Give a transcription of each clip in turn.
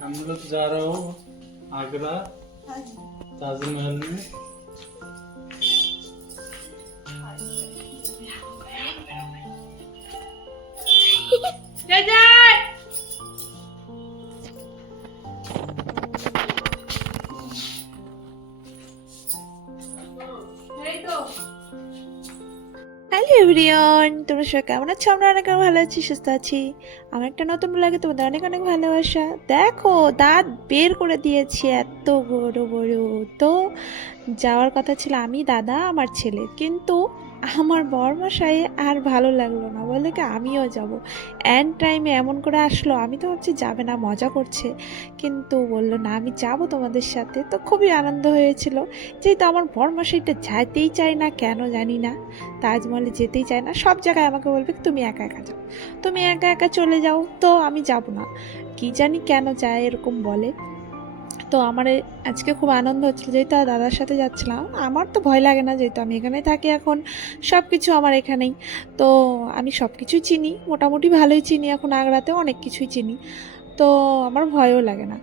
हम लोग जा रहा हूँ आगरा ताजमहल में। जय जय হ্যালো এভরিওয়ান, তোমরা সবাই কেমন আছো? আমরা অনেক ভালো আছি, সুস্থ আছি। আমার একটা নতুন ব্লগে তোমাদের অনেক অনেক ভালোবাসা। দেখো দাঁত বের করে দিয়েছি, এত বড় বড়। তো যাওয়ার কথা ছিল আমি, দাদা, আমার ছেলে, কিন্তু আমার বরমশাই আর ভালো লাগলো না, বলে কি আমিও যাব। এন্ড টাইমে এমন করে আসলো, আমি তো ভাবছি যাবে না, মজা করছে, কিন্তু বললো না আমি যাব তোমাদের সাথে। তো খুবই আনন্দ হয়েছিল, যেহেতু আমার বরমশাইটা যাইতেই চায় না, কেন জানি না, তাজমহলে যেতেই চায় না। সব জায়গায় আমাকে বলবে তুমি একা একা যাও, তুমি একা একা চলে যাও, তো আমি যাব না, কি জানি কেন চায় এরকম বলে। তো আমার আজকে খুব আনন্দ হচ্ছিল, যেহেতু দাদার সাথে যাচ্ছিলাম। আমার তো ভয় লাগে না, যেহেতু আমি এখানেই থাকি এখন, সব কিছু আমার এখানেই। তো আমি সব কিছুই চিনি, মোটামুটি ভালোই চিনি, এখন আগ্রাতে অনেক কিছুই চিনি, তো আমার ভয়ও লাগে না।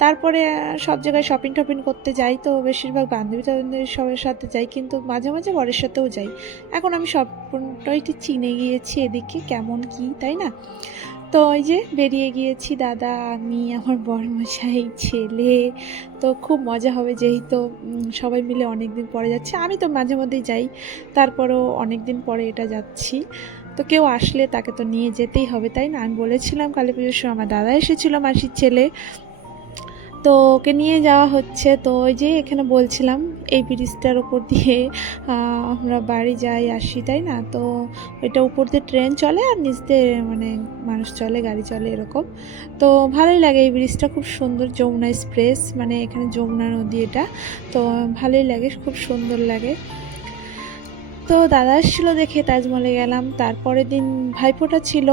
তারপরে সব জায়গায় শপিং টপিং করতে যাই, তো বেশিরভাগ বান্ধবী টান্ধবী সবার সাথে যাই, কিন্তু মাঝে মাঝে বরের সাথেও যাই। এখন আমি সবটাই চিনে গিয়েছি এদিকে কেমন কি, তাই না? তো ওই যে বেরিয়ে গিয়েছি, দাদা, আমি, আমার বরমশাই, ছেলে। তো খুব মজা হবে, যেহেতু সবাই মিলে অনেক দিন পরে যাচ্ছি। আমি তো মাঝে মধ্যেই যাই, তারপরেও অনেক দিন পরে এটা যাচ্ছি। তো কেউ আসলে তাকে তো নিয়ে যেতেই হবে, তাই না? আমি বলেছিলাম কালী পুজোর সময় আমার দাদা এসেছিল, মাসির ছেলে, তো ওকে নিয়ে যাওয়া হচ্ছে। তো ওই যে এখানে বলছিলাম, এই ব্রিজটার উপর দিয়ে আমরা বাড়ি যাই আসি, তাই না? তো এটা উপর দিয়ে ট্রেন চলে আর নিচ দিয়ে মানে মানুষ চলে, গাড়ি চলে, এরকম। তো ভালোই লাগে, এই ব্রিজটা খুব সুন্দর, যমুনা এক্সপ্রেস, মানে এখানে যমুনা নদী এটা। তো ভালোই লাগে, খুব সুন্দর লাগে। তো দাদা এসেছিলো দেখে তাজমহলে গেলাম। তারপরের দিন ভাইফোঁটা ছিল।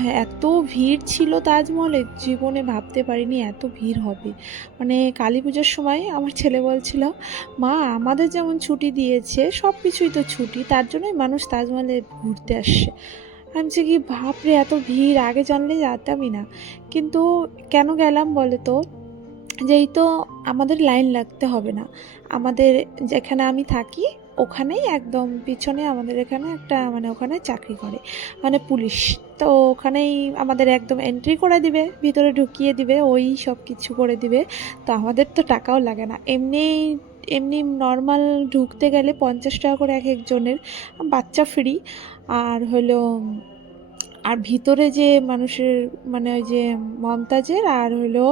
হ্যাঁ, এত ভিড় ছিল তাজমহলে, জীবনে ভাবতে পারিনি এত ভিড় হবে। মানে কালী পুজোর সময় আমার ছেলে বলছিল, মা আমাদের যেমন ছুটি দিয়েছে, সব কিছুই তো ছুটি, তার জন্যই মানুষ তাজমহলে ঘুরতে আসছে। আমি বলছি কি, বাপরে এত ভিড়, আগে জানলে যেতামই না। কিন্তু কেন গেলাম বলে তো, যেহেতু আমাদের লাইন লাগতে হবে না, আমাদের যেখানে আমি থাকি ওখানেই একদম পিছনে আমাদের এখানে একটা, মানে ওখানে চাকরি করে, মানে পুলিশ। তো ওখানেই আমাদের একদম এন্ট্রি করে দিবে, ভিতরে ঢুকিয়ে দিবে, ওই সব কিছু করে দিবে। তো আমাদের তো টাকাও লাগে না, এমনি এমনি নর্মাল ঢুকতে গেলে 50 টাকা করে এক একজনের, বাচ্চা ফ্রি। আর হলো, আর ভিতরে যে মানুষের, মানে ওই যে মমতাজের আর হলো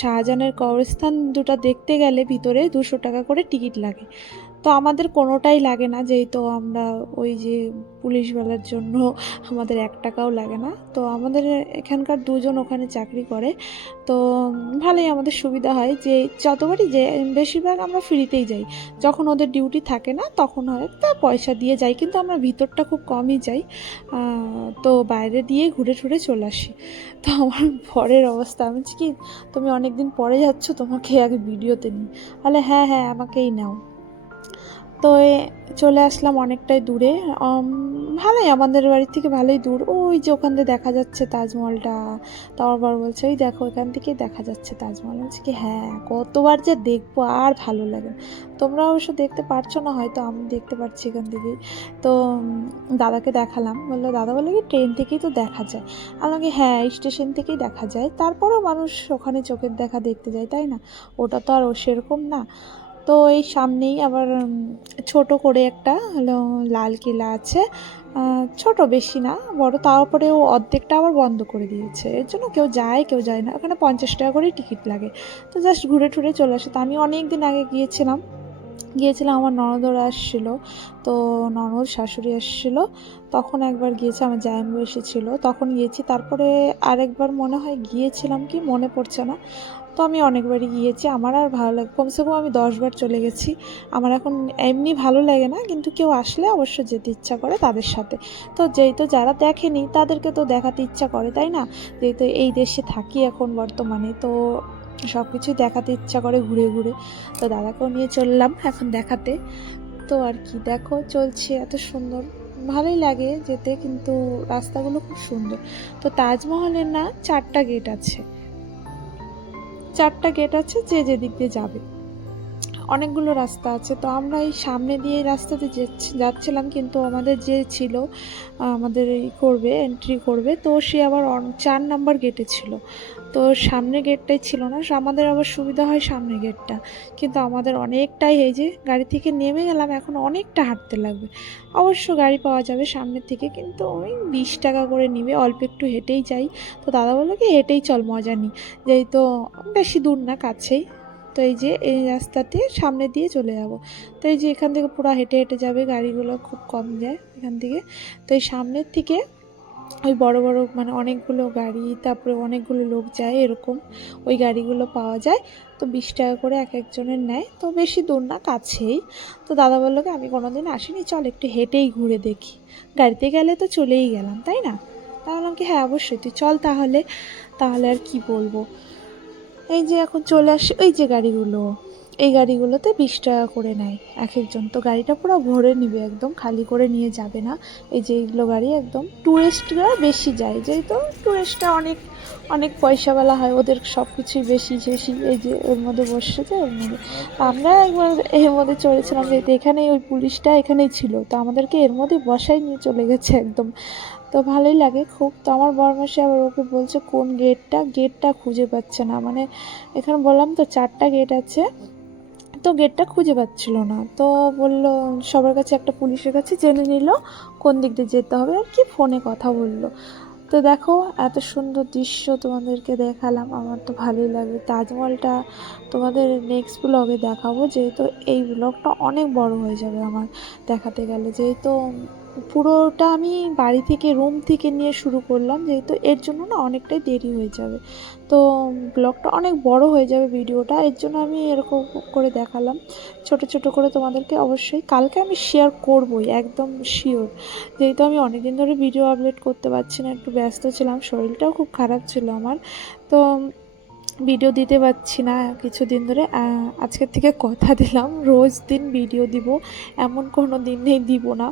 শাহজাহানের কবরস্থান দুটো দেখতে গেলে ভিতরে 200 টাকা করে টিকিট লাগে। তো আমাদের কোনোটাই লাগে না, যেহেতু আমরা ওই যে পুলিশওয়ালার জন্য আমাদের 1 টাকাও লাগে না। তো আমাদের এখানকার দুজন ওখানে চাকরি করে, তো ভালোই আমাদের সুবিধা হয়, যে যতবারই যে বেশিরভাগ আমরা ফ্রিতেই যাই। যখন ওদের ডিউটি থাকে না তখন হয় তা পয়সা দিয়ে যাই, কিন্তু আমরা ভিতরটা খুব কমই যাই। তো বাইরে দিয়ে ঘুরে টুরে চলে আসি। তো আমার বরের অবস্থা, আমি বলছি কি, তুমি অনেক দিন পরে যাচ্ছ, তোমাকে আগে ভিডিওতে নিই। বলে হ্যাঁ হ্যাঁ আমাকেই নাও। তো চলে আসলাম অনেকটাই দূরে। ভালোই, আমাদের বাড়ির থেকে ভালোই দূর, ওই যে ওখান থেকে দেখা যাচ্ছে তাজমহলটা। তো আমার বর বলছে ওই দেখো এখান থেকেই দেখা যাচ্ছে তাজমহল। বলছি কি হ্যাঁ, কতবার যে দেখবো, আর ভালো লাগে না। তোমরা অবশ্য দেখতে পারছো না হয়তো, আমি দেখতে পাচ্ছি এখান থেকেই। তো দাদাকে দেখালাম, বললো, দাদা বলে কি ট্রেন থেকেই তো দেখা যায়। আমাকে হ্যাঁ, স্টেশন থেকেই দেখা যায়, তারপরেও মানুষ ওখানে চোখের দেখা দেখতে যায়, তাই না? ওটা তো আর ও সেরকম না। তো এই সামনেই আবার ছোট করে একটা হলো লাল কিলা আছে, ছোট, বেশি না, বড়। তারপরেও অর্ধেকটা আবার বন্ধ করে দিয়েছে, এর জন্য কেউ যায় কেউ যায় না, ওখানে 50 টাকা করেই টিকিট লাগে। তো জাস্ট ঘুরে টুরে চলে আসে। তো আমি অনেক দিন আগে গিয়েছিলাম, আমার ননদরা আসছিলো, তো ননদ শাশুড়ি এসেছিলো, তখন একবার গিয়েছি, আমার জামাইবাবু এসেছিলো তখন গিয়েছি। তারপরে আরেকবার মনে হয় গিয়েছিলাম, কি মনে পড়ছে না। তো আমি অনেকবারই গিয়েছি, আমার আর ভালো লাগে, কমসে কম আমি 10 বার চলে গেছি। আমার এখন এমনি ভালো লাগে না, কিন্তু কেউ আসলে অবশ্য যেতে ইচ্ছা করে তাদের সাথে। তো যেহেতু যারা দেখেনি তাদেরকে তো দেখাতে ইচ্ছা করে, তাই না? যেহেতু এই দেশে থাকি এখন বর্তমানে, তো সব কিছুই দেখাতে ইচ্ছা করে ঘুরে ঘুরে। তো দাদাকেও নিয়ে চললাম এখন দেখাতে। তো আর কি, দেখো চলছে এত সুন্দর, ভালোই লাগে যেতে, কিন্তু রাস্তাগুলো খুব সুন্দর। তো তাজমহলের না 4টা গেট আছে, 4টা গেট আছে, যে যেদিক দিয়ে যাবে। অনেকগুলো রাস্তা আছে, তো আমরা এই সামনে দিয়ে এই রাস্তাতে যাচ্ছিলাম, কিন্তু আমাদের যে ছিল আমাদের এই করবে, এন্ট্রি করবে, তো সে আবার 4 নাম্বার গেটে ছিল। তো সামনের গেটটাই ছিল না, আমাদের আবার সুবিধা হয় সামনের গেটটা, কিন্তু আমাদের অনেকটাই, এই যে গাড়ি থেকে নেমে গেলাম, এখন অনেকটা হাঁটতে লাগবে। অবশ্য গাড়ি পাওয়া যাবে সামনের থেকে, কিন্তু ওই 20 টাকা করে নিবে, অল্প একটু হেঁটেই যাই। তো দাদা বললো কি হেঁটেই চল, মজা নিই, যেই তো বেশি দূর না, কাছেই। তো এই যে এই রাস্তাতে সামনে দিয়ে চলে যাব। তো এই যে এখান থেকে পুরো হেঁটে হেঁটে যাবে, গাড়িগুলো খুব কম যায় এখান থেকে। তো এই সামনের থেকে ওই বড় বড় মানে অনেকগুলো গাড়ি, তারপরে অনেকগুলো লোক যায়, এরকম ওই গাড়িগুলো পাওয়া যায়। তো 20 টাকা করে এক একজনের নেয়, তো বেশি দূর না, কাছেই। তো দাদা বললো কি আমি কোনোদিন আসিনি, চল একটু হেঁটেই ঘুরে দেখি, গাড়িতে গেলে তো চলেই গেলাম, তাই না? তা বললাম কি হ্যাঁ অবশ্যই, তুই চল তাহলে। তাহলে আর কি বলবো, এই যে এখন চলে আসে ওই যে গাড়িগুলো, এই গাড়িগুলোতে 20 টাকা করে নেয় এক একজন। তো গাড়িটা পুরো ভরে নিবে, একদম খালি করে নিয়ে যাবে না। এই যে এইগুলো গাড়ি একদম ট্যুরিস্টরা বেশি যায়, যেহেতু ট্যুরিস্টরা অনেক অনেক পয়সাওয়ালা হয়, ওদের সব কিছুই বেশি বেশি। এই যে ওর মধ্যে বসেছে, ওর মধ্যে আমরা একবার এর মধ্যে চড়েছিলাম, যেহেতু এখানেই ওই পুলিশটা এখানেই ছিল, তো আমাদেরকে এর মধ্যে বসাই নিয়ে চলে গেছে একদম। তো ভালোই লাগে খুব। তো আমার বরমাসি আবার ওকে বলছে কোন গেটটা খুঁজে পাচ্ছে না, মানে এখানে বললাম তো 4টা গেট আছে, তো গেটটা খুঁজে পাচ্ছিল না। তো বলল সবার কাছে, একটা পুলিশের কাছে জেনে নিল কোন দিক দিয়ে যেতে হবে আর কি, ফোনে কথা বললো। তো দেখো এত সুন্দর দৃশ্য তোমাদেরকে দেখালাম, আমার তো ভালোই লাগবে। তাজমহলটা তোমাদের নেক্সট ব্লগে দেখাবো, যেহেতু এই ব্লগটা অনেক বড় হয়ে যাবে আমার দেখাতে গেলে, যেহেতু পুরোটা আমি বাড়ি থেকে রুম থেকে নিয়ে শুরু করলাম, যেহেতু এর জন্য না অনেকটাই দেরি হয়ে যাবে। তো ব্লগটা অনেক বড় হয়ে যাবে ভিডিওটা, এর জন্য আমি এরকম করে দেখালাম ছোট ছোট করে তোমাদেরকে। অবশ্যই কালকে আমি শেয়ার করবই, একদম শিওর, যেহেতু আমি অনেক দিন ধরে ভিডিও আপলোড করতে পারছি না, একটু ব্যস্ত ছিলাম, শরীরটাও খুব খারাপ ছিল আমার। তো ভিডিও দিতে পারছি না কিছুদিন ধরে। আজকের থেকে কথা দিলাম রোজ দিন ভিডিও দিব, এমন কোনো দিন নেই দিব না,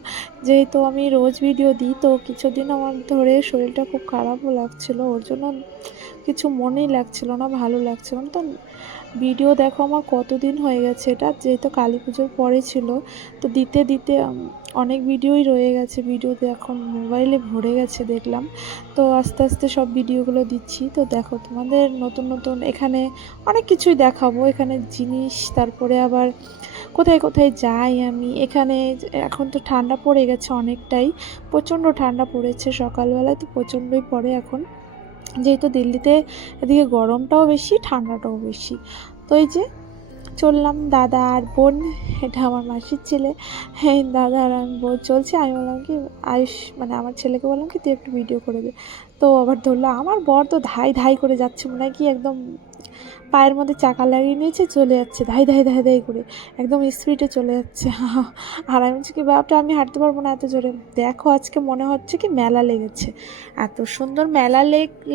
যেহেতু আমি রোজ ভিডিও দিই। তো কিছুদিন আমার ধরে শরীরটা খুব খারাপও লাগছিল, ওর জন্য কিছু মনেই লাগছিল না, ভালো লাগছিল না। তো ভিডিও দেখো আমার কতদিন হয়ে গেছে, এটা যেহেতু কালী পুজোর পরে ছিল, তো দিতে দিতে অনেক ভিডিওই রয়ে গেছে, ভিডিওতে এখন মোবাইলে ভরে গেছে দেখলাম। তো আস্তে আস্তে সব ভিডিওগুলো দিচ্ছি। তো দেখো তোমাদের নতুন নতুন এখানে অনেক কিছুই দেখাবো, এখানে জিনিস, তারপরে আবার কোথায় কোথায় যাই আমি এখানে। এখন তো ঠান্ডা পড়ে গেছে অনেকটাই, প্রচণ্ড ঠান্ডা পড়েছে, সকালবেলায় তো প্রচণ্ডই পড়ে এখন, যেহেতু দিল্লিতে এদিকে গরমটাও বেশি ঠান্ডাটাও বেশি। তো এই যে চললাম, দাদা আর বোন, এটা আমার মাসির ছেলে, হ্যাঁ দাদা আর আমি বোন চলছে। আমি বললাম কি আয়ুষ, মানে আমার ছেলেকে বললাম কি তুই একটু ভিডিও করে দে। তো আবার ধরলো, আমার বর তো ধাই ধাই করে যাচ্ছে, মনে হয় কি একদম পায়ের মধ্যে চাকা লাগিয়ে নিয়েছে, চলে যাচ্ছে ধাই ধাই ধাই ধাই করে, একদম স্পিডে চলে যাচ্ছে। আর আমি বলছি কি বাপটা আমি হাঁটতে পারবো না এত জোরে। দেখো আজকে মনে হচ্ছে কি মেলা লেগেছে, এত সুন্দর মেলা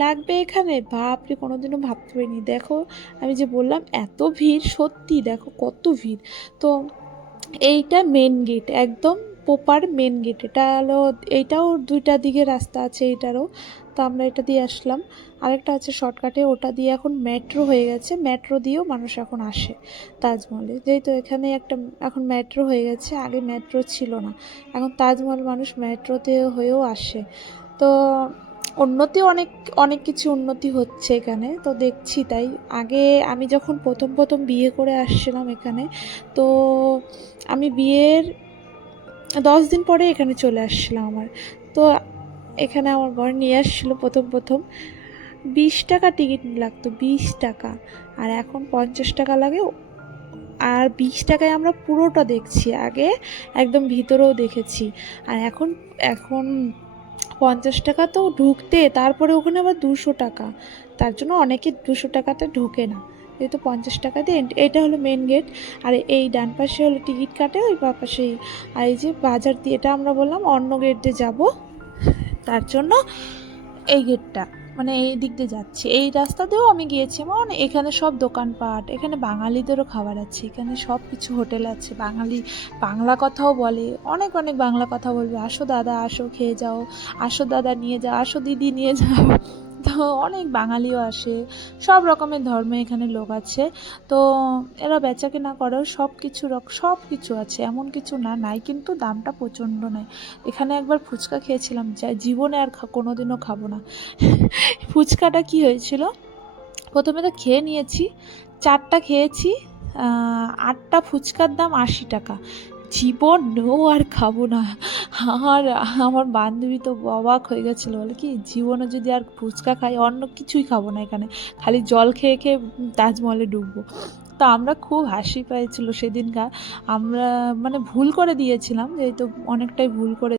লাগবে এখানে, বাপরে কোনোদিনও ভাবতে পারিনি। দেখো আমি যে বললাম এত ভিড়, সত্যি দেখো কত ভিড়। তো এইটা মেন গেট, একদম প্রপার মেন গেট, এটা হলো, এইটাও 2টা দিকে রাস্তা আছে এইটারও। তো আমরা এটা দিয়ে আসলাম, আরেকটা আছে শর্টকাটে, ওটা দিয়ে এখন মেট্রো হয়ে গেছে, মেট্রো দিয়েও মানুষ এখন আসে তাজমহলে, যেহেতু এখানে একটা এখন মেট্রো হয়ে গেছে, আগে মেট্রো ছিল না, এখন তাজমহল মানুষ মেট্রোতে হয়েও আসে। তো উন্নতি অনেক অনেক কিছু উন্নতি হচ্ছে এখানে, তো দেখছি তাই। আগে আমি যখন প্রথম প্রথম বিয়ে করে আসছিলাম এখানে, তো আমি বিয়ের 10 দিন পরে এখানে চলে আসছিলাম আমার। তো এখানে আমার বর নিয়ে আসছিলো প্রথম প্রথম, 20 টাকা টিকিট লাগতো, 20 টাকা, আর এখন 50 টাকা লাগে। আর 20 টাকায় আমরা পুরোটা দেখছি, আগে একদম ভিতরেও দেখেছি, আর এখন এখন 50 টাকা তো ঢুকতে, তারপরে ওখানে আবার 200 টাকা, তার জন্য অনেকে 200 টাকাতে ঢোকে না, যেহেতু 50 টাকা দিয়ে। এটা হলো মেন গেট, আর এই ডান পাশে হলো টিকিট কাটে, ওই বা পাশেই। আর এই যে বাজার দিয়ে, এটা আমরা বললাম অন্য গেট দিয়ে যাবো, তার জন্য এই গেটটা মানে এই দিক দিয়ে যাচ্ছে, এই রাস্তা দিয়েও আমি গিয়েছি। মানে এখানে সব দোকানপাট, এখানে বাঙালিদেরও খাবার আছে, এখানে সব কিছু হোটেল আছে, বাঙালি বাংলা কথাও বলে, অনেক অনেক বাংলা কথা বলবে, আসো দাদা আসো খেয়ে যাও, আসো দাদা নিয়ে যাও, আসো দিদি নিয়ে যাও। তো অনেক বাঙালিও আসে, সব রকমের ধর্মে এখানে লোক আছে। তো এরা বেচা কেনা করেও সব কিছু আছে, এমন কিছু না নাই, কিন্তু দামটা প্রচণ্ড নেয়। এখানে একবার ফুচকা খেয়েছিলাম, যা জীবনে আর কোনোদিনও খাবো না। ফুচকাটা কি হয়েছিল, প্রথমে তো খেয়ে নিয়েছি, 4টা খেয়েছি, 8টা ফুচকার দাম 80 টাকা। জীবনেও আর খাবো না। আর আমার বান্ধবী তো অবাক হয়ে গেছিলো, বলে কি জীবনে যদি আর ফুচকা খাই, অন্য কিছুই খাবো না এখানে, খালি জল খেয়ে খেয়ে তাজমহলে ঢুকবো। তো আমরা খুব হাসি পেয়েছিল সেদিনকার। আমরা মানে ভুল করে দিয়েছিলাম, যেহেতু অনেকটাই ভুল করে